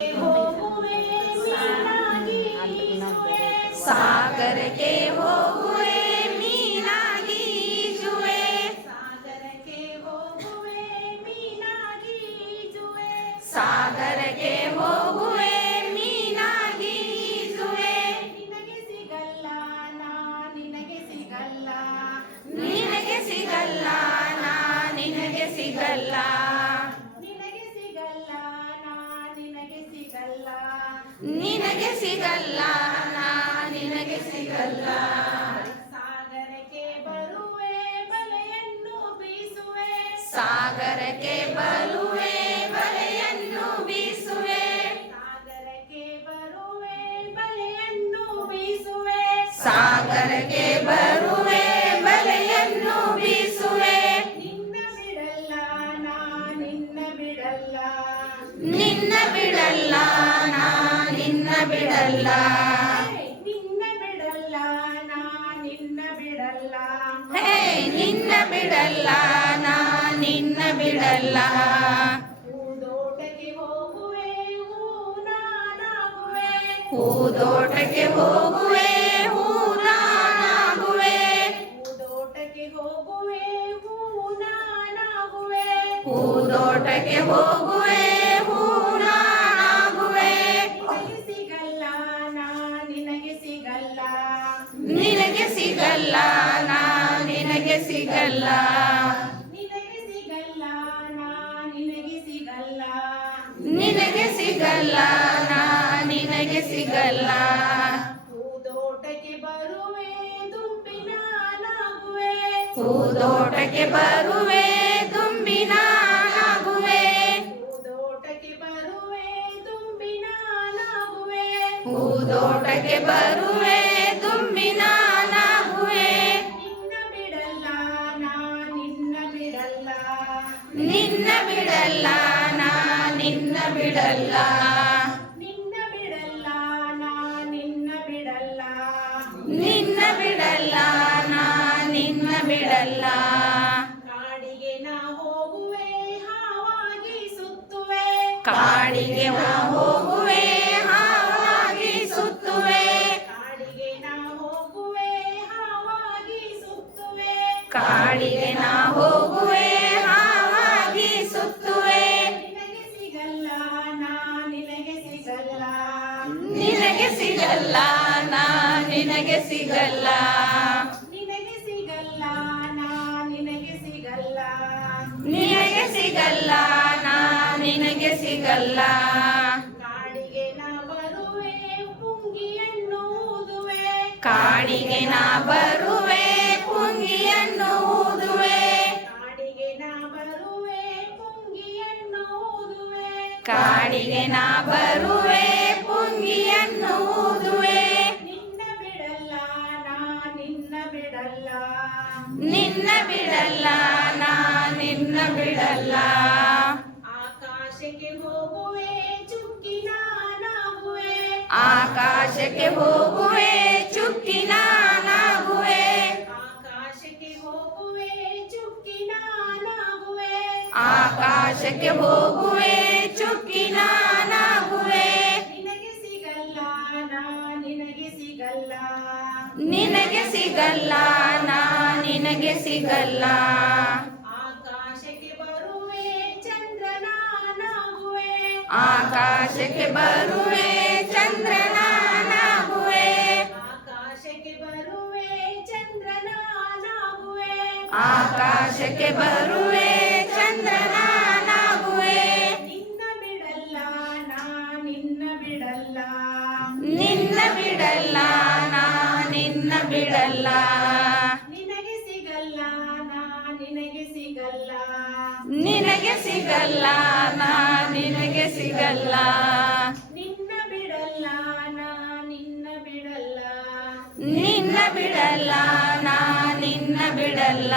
ಹೋಗುವೆ ಮೀನಾಗಿ ಸಾಗರಕ್ಕೆ ಹೋಗುವೆ ಮೀನಾಗಿ ಈಜುವೆ ಸಾಗರಕ್ಕೆ ಹೋಗುವೆ ಮೀನಾಗಿ ಈಜುವೆ ಸಾಗರಕ್ಕೆ ಹೋಗುವೆ ಮೀನಾಗಿ ಈಜುವೆ ನಿನಗೆ ಸಿಗಲ್ಲ ನಾ ನಿನಗೆ ಸಿಗಲ್ಲ ನಿನಗೆ ಸಿಗಲ್ಲ ನಾ ನಿನಗೆ ಸಿಗಲ್ಲ ನಿನಗೆ ಸಿಗಲ್ಲ ನಾ ನಿನಗೆ ಸಿಗಲ್ಲ. ಸಾಗರಕ್ಕೆ ಬರುವೆ ಬಲೆಯನ್ನು ಬೀಸುವೆ. ಸಾಗರಕ್ಕೆ ಬರುವೆ ಬಲೆಯನ್ನು ಬೀಸುವೆ. ಸಾಗರಕ್ಕೆ ಬರುವೆ ಬಲೆಯನ್ನು ಬೀಸುವೆ. ಸಾಗರಕ್ಕೆ ಬರುವೆ ಬಿಡಲ್ಲ. ನಿನ್ನ ಬಿಡಲ್ಲ ನಾ ನಿನ್ನ ಬಿಡಲ್ಲ. ಹೇ ನಿನ್ನ ಬಿಡಲ್ಲ ನಾ ನಿನ್ನ ಬಿಡಲ್ಲ. ಹೂದೋಟಕ್ಕೆ ಹೋಗುವೆ ಹೂ ನಾನಾಗುವೆ ಹೂದೋಟಕ್ಕೆ ಹೋಗುವೆ ಹೂ ನಾನಾಗುವೆ ಹೂದೋಟಕ್ಕೆ ಹೋಗುವೆ ಹೂ ನಾನಾಗುವೆ ಹೂದೋಟಕ್ಕೆ ಹೋಗುವೆ. ಹೂದೋಟಕ್ಕೆ ಬರುವೆ ತುಂಬಿನ ನಾಗುವೆ. ಹೂದೋಟಕ್ಕೆ ಬರುವೆ ತುಂಬಿನ ನಾಗುವೆ. ಹೂದೋಟಕ್ಕೆ ಬರುವೆ ತುಂಬಿನ ನಾಗುವೆ. ನಿನ್ನ ಬಿಡಲ್ಲ ನಾ ನಿನ್ನ ಬಿಡಲ್ಲ. ನಿನ್ನ ಬಿಡಲ್ಲ ನಾ ನಿನ್ನ ಬಿಡಲ್ಲ. ಬಿಡಲ್ಲ. ಕಾಡಿಗೆ ನಾ ಹೋಗುವೆ ಹಾವಾಗಿ ಸುತ್ತುವೆ. ಕಾಡಿಗೆ ನಾ ಹೋಗುವೆ ಹಾವಾಗಿ ಸುತ್ತುವೆ. ಕಾಡಿಗೆ ನಾ ಹೋಗುವೆ ಹಾವಾಗಿ ಸುತ್ತುವೆ. ಕಾಡಿಗೆ ನಾ ಹೋಗುವೆ ಹಾವಾಗಿ ಸುತ್ತುವೆ. ನಿನಗೆ ಸಿಗಲ್ಲ ನಾ ನಿನಗೆ ಸಿಗಲ್ಲ. ನಿನಗೆ ಸಿಗಲ್ಲ ನಾ ನಿನಗೆ ಸಿಗಲ್ಲ. ಸಿಗಲ್ಲ ನಾ ನಿನಗೆ ಸಿಗಲ್ಲ. ಕಾಡಿಗೆ ನಾ ಬರುವೆ ಪುಂಗಿಯನ್ನು ಊದುವೆ ಕಾಡಿಗೆ ನಾ ಬರುವೆ ಪುಂಗಿಯನ್ನು ಊದುವೆ ಕಾಡಿಗೆ ನಾ ಬರುವೆ ಪುಂಗಿಯನ್ನು ಊದುವೆ ಕಾಡಿಗೆ ನಾ ಬರುವೆ ಪುಂಗಿಯನ್ನು ಊದುವೆ ಬಿಡಲ್ಲ ನಿನ್ನ ಬಿಡಲ್ಲ ನಾ ನಿನ್ನ ಬಿಡಲ್ಲ ಆಕಾಶಕ್ಕೆ ಹೋಗುವೆ ಚುಕ್ಕಿನ ನಾಗುವೆ ಆಕಾಶಕ್ಕೆ ಹೋಗುವೆ ಚುಕ್ಕಿನ ನಾಗುವೆ ಆಕಾಶಕ್ಕೆ ಹೋಗುವೆ ಚುಕ್ಕಿನ ನಾಗುವೆ ಆಕಾಶಕ್ಕೆ ಹೋಗುವೆ ಚುಕ್ಕಿನ ನಾಗುವೆ ನಿನಗೆ ಸಿಗಲ್ಲ ನಿನಗೆ ಸಿಗಲ್ಲ. ನಿನಗೆ ಸಿಗಲ್ಲ ನಾ ನಿನಗೆ ಸಿಗಲ್ಲ. ಆಕಾಶಕ್ಕೆ ಬರುವೆ ಚಂದ್ರನ ನಾಗುವೆ. ಆಕಾಶಕ್ಕೆ ಬರುವೆ ಚಂದ್ರನ ನಾಗುವೆ. ಆಕಾಶಕ್ಕೆ ಬರುವೆ ಚಂದ್ರನ ನಾಗುವೆ. ಆಕಾಶಕ್ಕೆ ಬರುವೆ ಚಂದ್ರನ ಬಿಡಲ್ಲ. ನಿನಗೆ ಸಿಗಲ್ಲ ನಾ ನಿನಗೆ ಸಿಗಲ್ಲ. ನಿನಗೆ ಸಿಗಲ್ಲ ನಾ ನಿನಗೆ ಸಿಗಲ್ಲ. ನಿನ್ನ ಬಿಡಲ್ಲ ನಾ ನಿನ್ನ ಬಿಡಲ್ಲ. ನಿನ್ನ ಬಿಡಲ್ಲ ನಾ ನಿನ್ನ ಬಿಡಲ್ಲ.